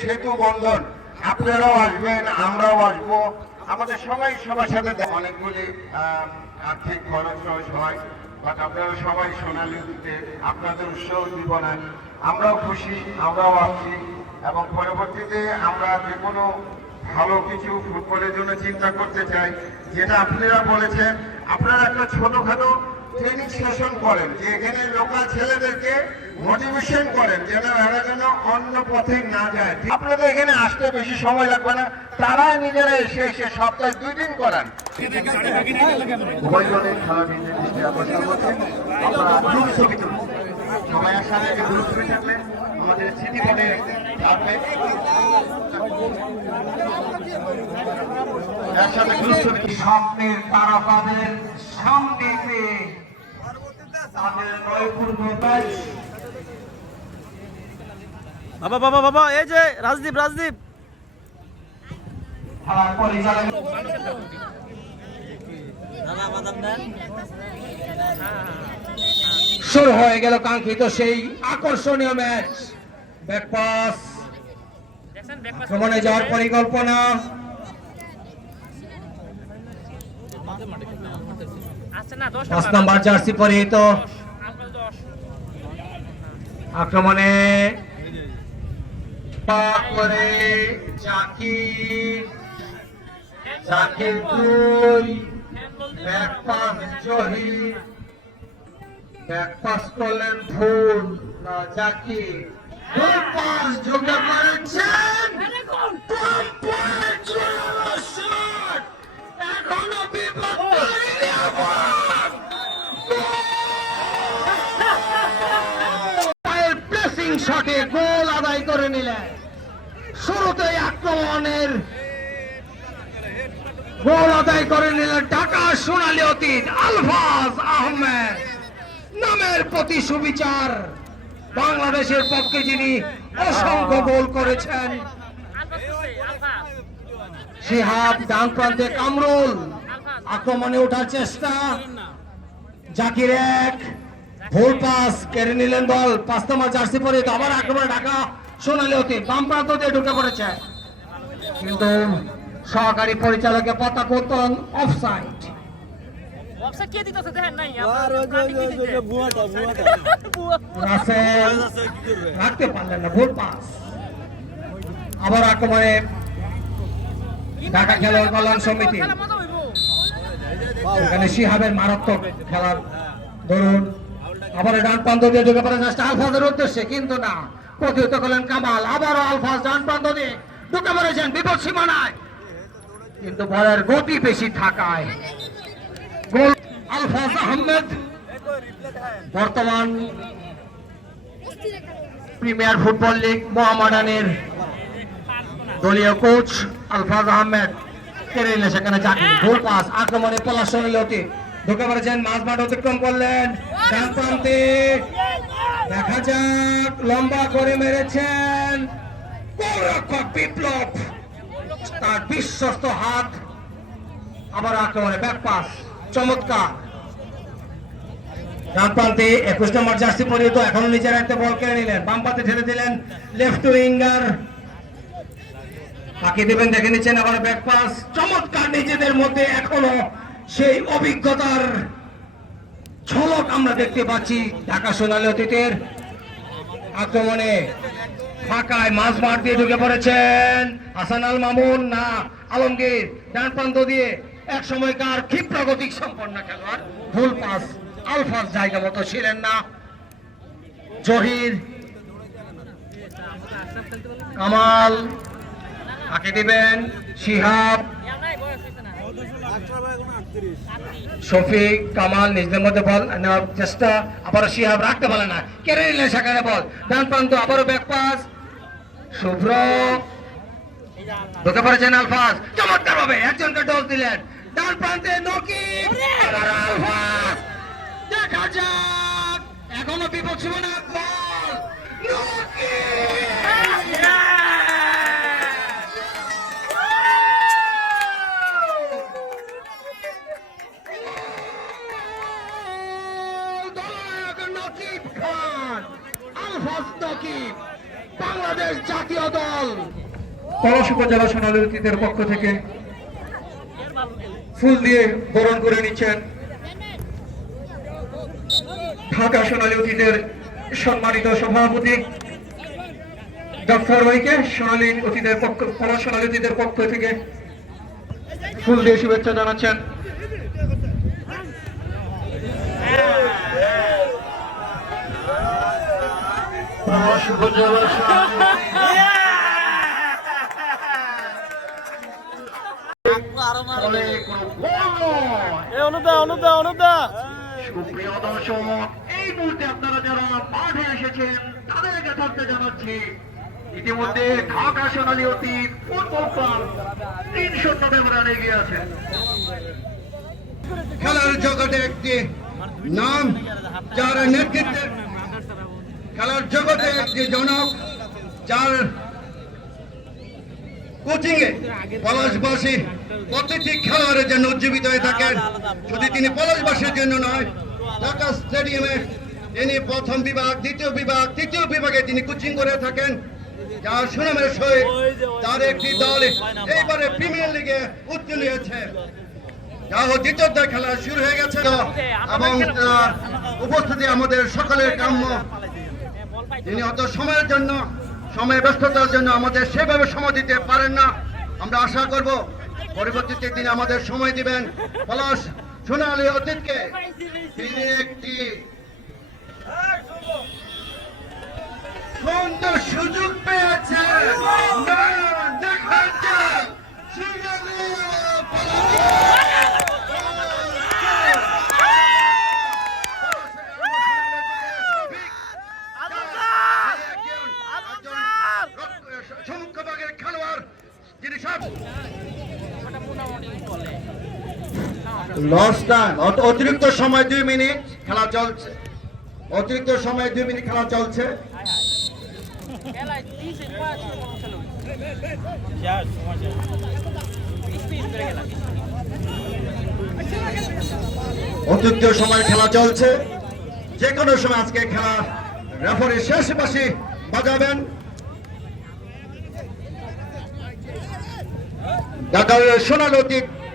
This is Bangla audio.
সেতু বন্ধন, আপনারাও আসবেন, আমরাও আসব। আমাদের সবাই সবার সাথে অনেকগুলি আর্থিক খরচ হয় বাট আপনারা সবাই সোনালী দিতে আপনাদের উৎসাহ জীবনায় আমরাও খুশি, আমরাও আসছি এবং পরবর্তীতে আমরা যে কোনো ভালো কিছু ফুটবলের জন্য চিন্তা করতে চাই, যেটা আপনারা বলেছেন, আপনারা একটা ছোটখাটো ট্রেনিং সেশন করেন যে এখানে লোকাল ছেলেদেরকে মোটিভেশন করেন যেন এরা যেন অন্য পথে না যায়। আপনাদের এখানে আসতে বেশি সময় লাগবে না তারা নিজেরা এসে এসে সপ্তাহে দুই দিন করান। সবাই একসাথে গ্রুপ থাকলে আমাদের থাকবে। একসাথে গ্রুপ ছবি। স্বপ্নের তারকাদের সামনে পেয়ে বাবা বাবা বাবা এই যে রাজদীপ রাজদীপ। শুরু হয়ে গেল কাঙ্ক্ষিত সেই আকর্ষণীয় ম্যাচ। ব্যাকপাস ভ্রমণে যাওয়ার পরিকল্পনা। পাঁচ নম্বর জার্সি পরিহিত। আক্রমণে করে জাকির জাকির দুই back pass Zahir back pass করলেন ফুল না জাকির। ফুল পাস ঢুকে পড়েছেন আক্রমণের গোল আদায় করে নিলেন ঢাকা সোনালী অতীত আলফাজ আহমেদ। নামের প্রতি সুবিচার বাংলাদেশের পক্ষে যিনি অসংখ্য গোল করেছেন শিহাব ডান প্রান্তে কামরুল, আক্রমণে ওঠার চেষ্টা, জাকির এক, ভুল পাস কেড়ে নিলেন বল পাঁচ নম্বর জার্সি পরে আবার আক্রমণে ঢাকা সোনালি অতীত, বাম প্রান্ত দিয়ে ঢুকে পড়েছে। কিন্তু সহকারী পরিচালকের পতাকা উত্তোলন অফসাইড রাখতে পারলেন না ভুল পাস। আবার আক্রমণে ঢাকা খেলোয়াড় কল্যাণ সমিতি। এখানে শিহাবের মারাত্মক খেলার ধরুন আবার ডান প্রান্ত দিয়ে ঢুকে পড়ে চেষ্টা আলফাজের উদ্দেশ্যে কিন্তু না। প্রতিহত করলেন কামাল আবারও আলফাজ ডান প্রান্ত দিয়ে। ঢুকে পড়েছেন, বিপদ সীমানায় কিন্তু বলের গতি বেশি থাকায়। আলফাজ আহমেদ, বর্তমান প্রিমিয়ার ফুটবল লিগ মোহামেডানের দলীয় কোচ আলফাজ আহমেদ। কেড়ে সেখানে চাকরি ভুল পাস, আক্রমণে পলাশ লতি ঢুকে পড়েছেন, মাঝ মাঠ অতিক্রম করলেন। দেখা যাক, লম্বা করে মেরেছেন। বিপ্লব। তার বিশ্বস্ত হাত আবার আক্রমণে ব্যাক পাস চমৎকার। ডান প্রান্তে একুশ নম্বর জার্সি পরিহিত এখনও নিজের একটা বল কেড়ে নিলেন। বাম প্রান্তে ঠেলে দিলেন লেফট উইঙ্গার তাকে দেবেন দেখে নিচ্ছেন আবার ব্যাক পাস চমৎকার নিজেদের মধ্যে এখনও সেই অভিজ্ঞতার ঝলক আমরা দেখতে পাচ্ছি ঢাকা সোনালী অতীতের আক্রমণে। ফাঁকায় মাঝ মাঠ দিয়ে ঢুকে পড়েছেন। হাসান আল মামুন, না, আলমগীর, ডান প্রান্ত দিয়ে এক সময়কার ক্ষিপ্রগতিক সম্পন্ন খেলোয়াড়। ফুল পাস আলফাস জায়গা মতো ছিলেন না। জহির, কামাল তাকে দিবেন, শিহাব, শফিক, কামাল নিজেদের মধ্যে বল নেওয়ার চেষ্টা, আবারও শিহাব রাখতে পারে না। কেড়ে নিলেন সেখানে বল। ডান প্রান্ত আবারও ব্যাক পাস শুভ্র। ঢুকে পড়েছেন আলফাজ। চমৎকার ভাবে একজনকে ডোজ দিলেন। ডান প্রান্তে আলফাজ। দেখা যাক। এখনও বিপদ সীমানা বল নকিব। দলনায়ক বাংলাদেশ জাতীয় দল। পলাশ উপজেলা সোনালী অতীতের পক্ষ থেকে ফুল দিয়ে বরণ করে নিচ্ছেন ঢাকা সোনালী অতীতের সম্মানিত সভাপতি ডক্টর ভাইকে সোনালী অতীতের পক্ষ পলাশ সোনালী অতীতের পক্ষ থেকে ফুল দিয়ে শুভেচ্ছা জানাচ্ছেন। পলাশ উপজেলা ফলে কোনো গোল এ অনুদা অনুদা অনুদা। সুপ্রিয় দর্শক এই মুহূর্তে আপনারা যারা মাঠে এসেছেন তাদেরকে থাকতে জানাচ্ছি ইতিমধ্যে ঢাকা সোনালী অতীত ফুটবল ক্লাব তিন শূন্য ব্যবধানে এগিয়ে আছে খেলার জগতে একটি নাম যার নেতৃত্বে খেলার জগতে একটি জনক, যার কোচিং এ পলাশবাসী প্রতিটি খেলোয়াড়ের জন্য উজ্জীবিত হয়ে থাকেন। শুধু তিনি পলাশবাসীর জন্য নয়, ঢাকা স্টেডিয়ামে তিনি প্রথম বিভাগ, দ্বিতীয় বিভাগ, তৃতীয় বিভাগে তিনি কোচিং করে থাকেন। যার সুনামের সহিত তার একটি দল এইবারে প্রিমিয়ার লিগে যা হোক দ্বিতীয় খেলা শুরু হয়ে গেছে। এবং উপস্থিতি আমাদের সকলের কাম্য। তিনি অত সময়ের জন্য সময় ব্যস্ততার জন্য আমাদের সেভাবে সময় দিতে পারেন না। আমরা আশা করব পরবর্তীতে তিনি আমাদের সময় দিবেন। পলাশ সোনালী অতীতকে তিনি একটি সুন্দর সুযোগ পেয়েছে না, দেখা যাক। সোনালী সমুখভাগের খেলোয়াড় যিনি সব অতিরিক্ত সময় দুই মিনিট খেলা চলছে। অতিরিক্ত সময় দুই মিনিট খেলা চলছে। অতিরিক্ত সময় খেলা চলছে। যে কোনো সময় আজকে খেলা রেফারি শেষ পাশে বাজাবেন। ঢাকা সোনাল অতীত